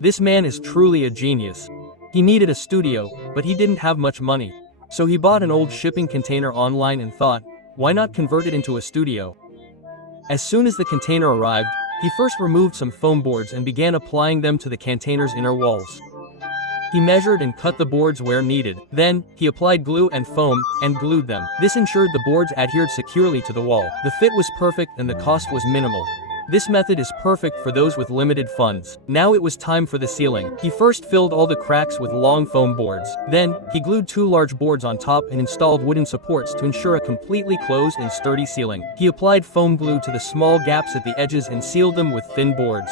This man is truly a genius. He needed a studio, but he didn't have much money. So he bought an old shipping container online and thought, why not convert it into a studio? As soon as the container arrived, he first removed some foam boards and began applying them to the container's inner walls. He measured and cut the boards where needed. Then, he applied glue and foam, and glued them. This ensured the boards adhered securely to the wall. The fit was perfect and the cost was minimal. This method is perfect for those with limited funds. Now it was time for the ceiling. He first filled all the cracks with long foam boards. Then, he glued 2 large boards on top and installed wooden supports to ensure a completely closed and sturdy ceiling. He applied foam glue to the small gaps at the edges and sealed them with thin boards.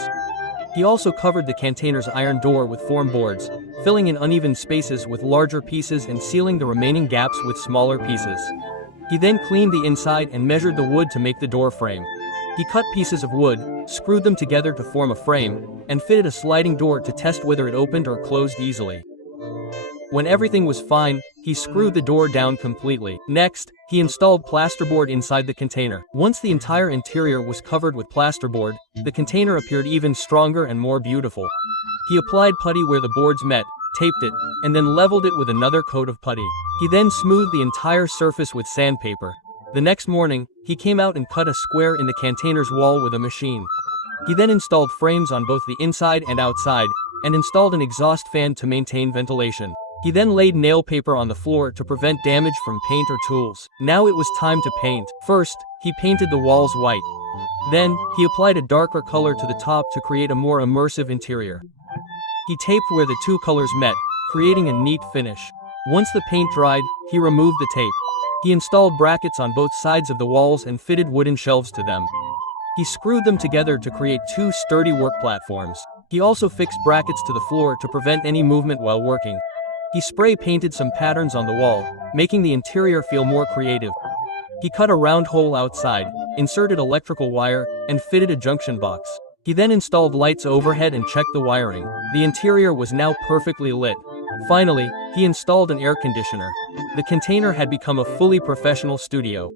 He also covered the container's iron door with foam boards, filling in uneven spaces with larger pieces and sealing the remaining gaps with smaller pieces. He then cleaned the inside and measured the wood to make the door frame. He cut pieces of wood, screwed them together to form a frame, and fitted a sliding door to test whether it opened or closed easily. When everything was fine, he screwed the door down completely. Next, he installed plasterboard inside the container. Once the entire interior was covered with plasterboard, the container appeared even stronger and more beautiful. He applied putty where the boards met, taped it, and then leveled it with another coat of putty. He then smoothed the entire surface with sandpaper. The next morning, he came out and cut a square in the container's wall with a machine. He then installed frames on both the inside and outside, and installed an exhaust fan to maintain ventilation. He then laid nail paper on the floor to prevent damage from paint or tools. Now it was time to paint. First, he painted the walls white. Then, he applied a darker color to the top to create a more immersive interior. He taped where the 2 colors met, creating a neat finish. Once the paint dried, he removed the tape. He installed brackets on both sides of the walls and fitted wooden shelves to them. He screwed them together to create 2 sturdy work platforms. He also fixed brackets to the floor to prevent any movement while working. He spray painted some patterns on the wall, making the interior feel more creative. He cut a round hole outside, inserted electrical wire, and fitted a junction box. He then installed lights overhead and checked the wiring. The interior was now perfectly lit. Finally, he installed an air conditioner. The container had become a fully professional studio.